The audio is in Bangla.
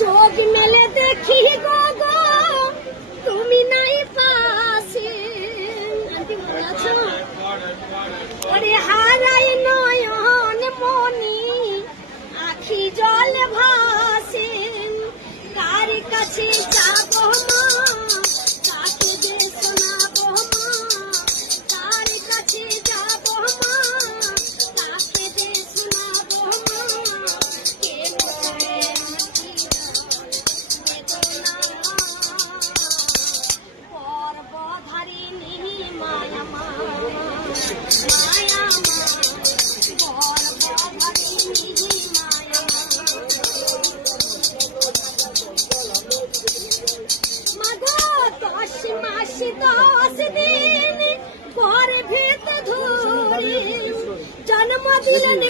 চোখ মেলে দেখি গো গো তুমি নাই পাশে, ওরে হারাই নয়ন মনি আখি জল ভাসে, কার কাছে যাবো মা কাকে যে শোনাবো মা, কার কাছে যাবো মা কাকে যে শোনাবো মা, কে বলবে পর্বধারিণী মায়া মা, মায়া মা পর্বধারিণী মায়া মা, মাগো 10 মাস 10 দিন ঘরে ভেত ধরে জন্ম দিলেন।